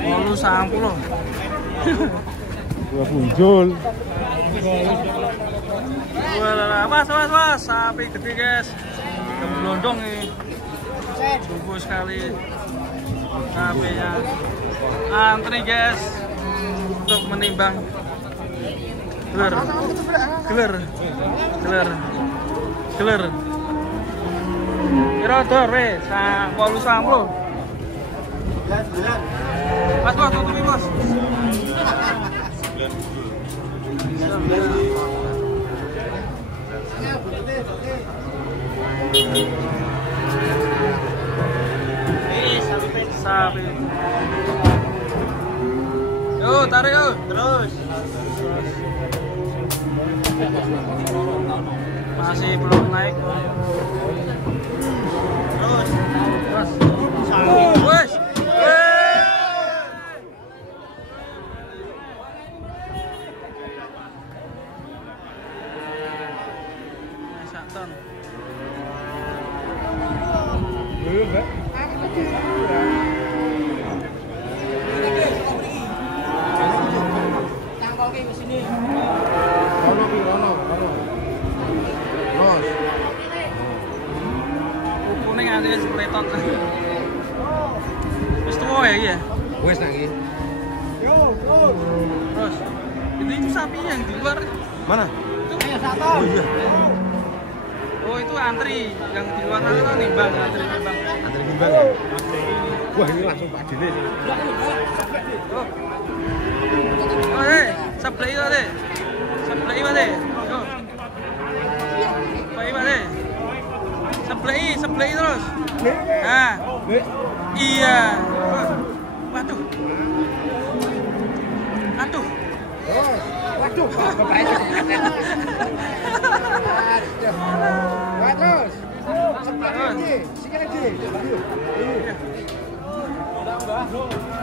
Lalu 90. Dua punjul. Mas, sapi gede guys. Gemblondong ini. Tunggu sekali sapinya. Antri guys untuk menimbang. Geler. Kira dor weh, 80. Mas, tutupi mas. 90. Sapi. Yuk, tarik yuk. Terus. Masih belum naik. Terus. Wes. Satan. Kuning ada spretot. Wis tuwa ya iki ya? Wes nang iki. Terus itu sapi yang di luar. Mana? Itu satu. Oh iya. Oh itu antri yang di luar sana tuh nimbang, antri nimbang. Wah ini langsung Pak Dene sih. Oh sebelah itu deh. Sebelah itu deh. Yo. Sebelah terus. Nah. Iya. Waduh. Aduh. Waduh. Terus. Sikit lagi.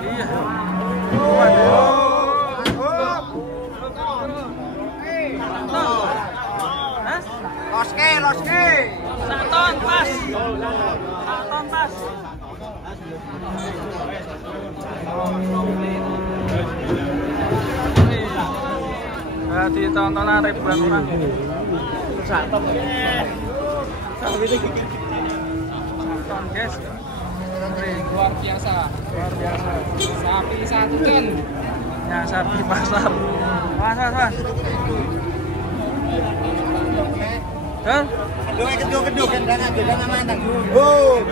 Iya. Waduh. Loske. Saton pas. Di tontonan ribuan orang. Saton. Saton guys. Luar biasa. Sapi satu ton. Ya sapi pasar. Mas. Kedua kendana mandang. Oh,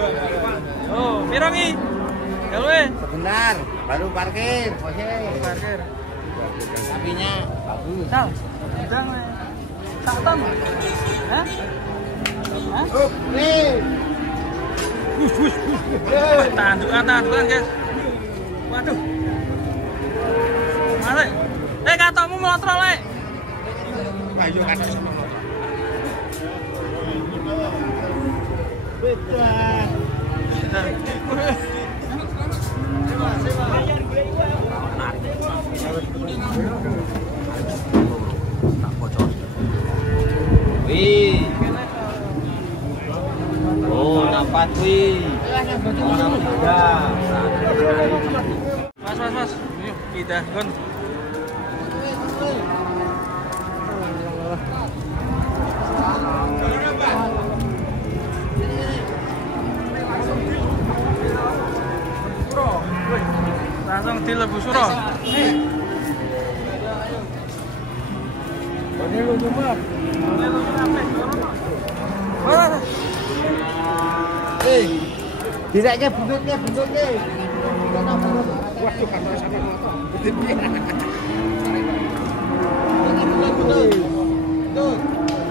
piro ki? Galwe. Sebentar, baru parkir. Parkir. Sapinya bagus. Sal. Sedang Saton. Hah? Tandukan guys. Waduh. Mari. Katokmu melotrol le. Ayo katok sama melotrol. Wih. Oh, dapat wih. Orang tiga. Mas. Yuk, kita gon. Langsung dilebu suro. Ini lu cuma. Direknya buntutnya. Waduh, kantor sama motor.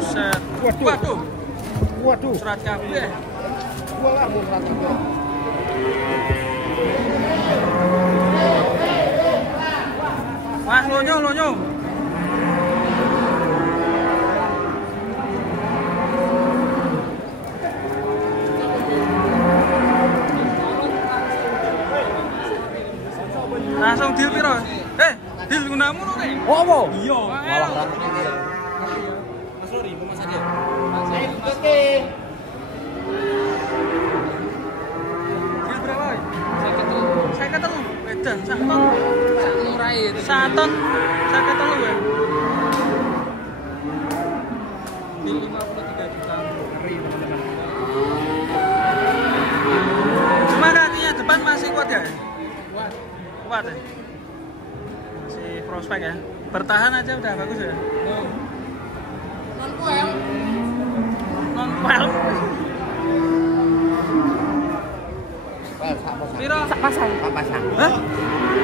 Set. Waduh. Serat kabeh. Walah, mau serat kabeh. Mas lonyo. Langsung deal piro? Deal gunamu lho nek. Apa? Iya. Malah Mas Lori, Mas aja. Oke. pahit. 1 ton 53 ya. Di 53 juta. Cuma kakinya depan masih kuat ya? Kuat ya? Masih prospek ya? Bertahan aja udah bagus ya? Non-kuel. Piro sak pasang? Sak pasang. Hah?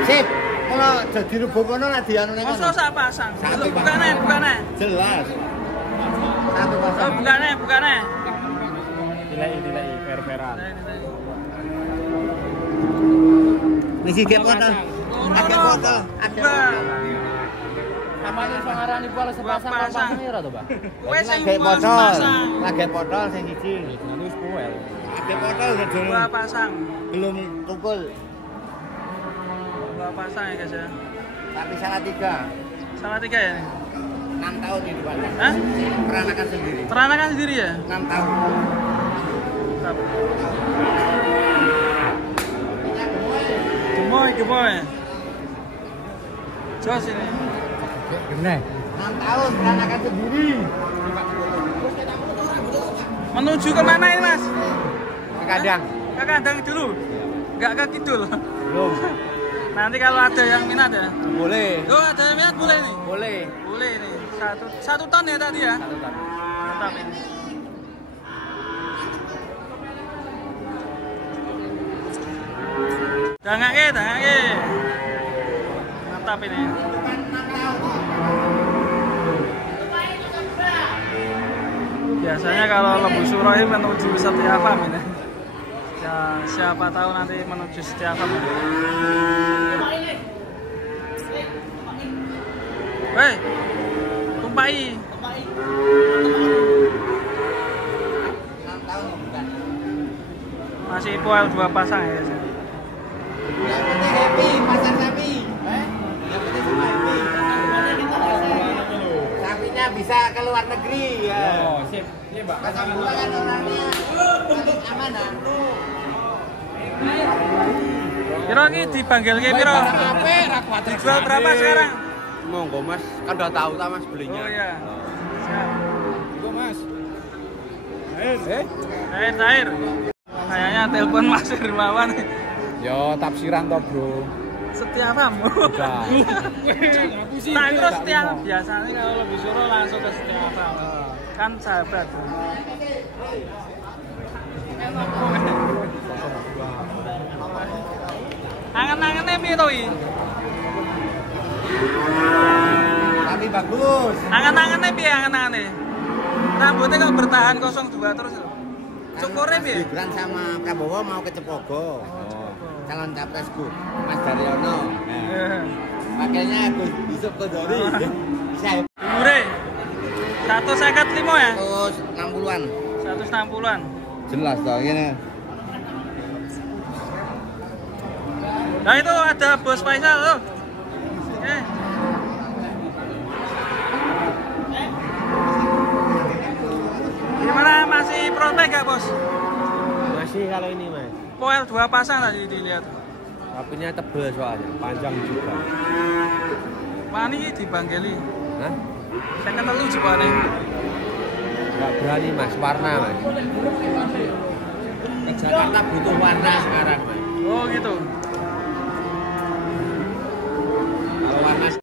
Sip. Kalau jadi rubuk kono lah dianune kono. Masa sak pasang? Satu Bukannya. Jelas. Satu Oh, pasang. bukannya. Nilai per-peran. Misi ke foto. Akeh foto. Ada. Namanya sangarani pala sepasang Dua pasang. pasang ora to, Pak? Wes sing Lagi pas foto. pasang. Lagi foto sing siji. Nanti wis puel. Akeh foto udah Dua pasang. belum tukul. Dua pasang ya guys ya. Tapi salah 3. Salah 3 ya nih. 6 tahun di depan. Hah? Peranakan sendiri. Peranakan sendiri ya? 6 tahun. Mantap. Gemoy. Jos ini. Gene. 6 tahun peranakan sendiri. Menuju kemana ini mas? Ke kandang. Ke kandang dulu. Nggak ke kidul. Belum. Nanti kalau ada yang minat ya. Boleh. Oh ada yang minat boleh nih. Boleh. Boleh nih. Satu ton ya tadi ya. 1 tahun. Mantap ini. Dangake. Mantap ini. Biasanya kalau Lembu Surohi menuju Setia Farm ini. Ya, siapa tahu nanti menuju Setia Farm ini. Hei, tumpai. 6 tahun bukan. Masih poel 2 pasang ya guys. Yang penting happy, pasang sapi. Yang penting semua happy. Sapinya bisa ke luar negeri ya. Oh, sip. Iya, Pak. Pasang gula kan orangnya aman ah. Piro iki dibanggilke piro? Dijual berapa sekarang? Monggo Mas, kan udah tahu tak Mas belinya. Oh iya. Siap. Go, Mas. Air. Kayaknya telepon Mas Firmawan nih. Yo, tafsiran toh, Bro. Setia Farm. Udah. Nah, terus Setia biasanya kalau Lebih Suro langsung ke Setia Farm. Kan sahabat. Angen-angennya piye to iki? Tapi bagus. Angen-angennya piye angen-angennya? Rambutnya kok bertahan 02 terus lho. Cukurnya piye? Gibran sama Prabowo mau ke Cepogo. Calon capresku Mas Daryono. Eh. Makanya Gus Yusuf Kodori. Bisa Umure 155 ya? terus 60-an. 160-an. Jelas toh ini. Nah itu ada Bos Faisal tuh. Gimana masih prospek gak Bos? Masih kalau ini, Mas. Poel 2 pasang tadi dilihat. Sapinya tebel soalnya, panjang juga. Pani dibanggeli. Hah? Saya ketelu jepane. Enggak berani, Mas. Warna, Mas. Ke Jakarta butuh warna sekarang, Mas. Oh gitu.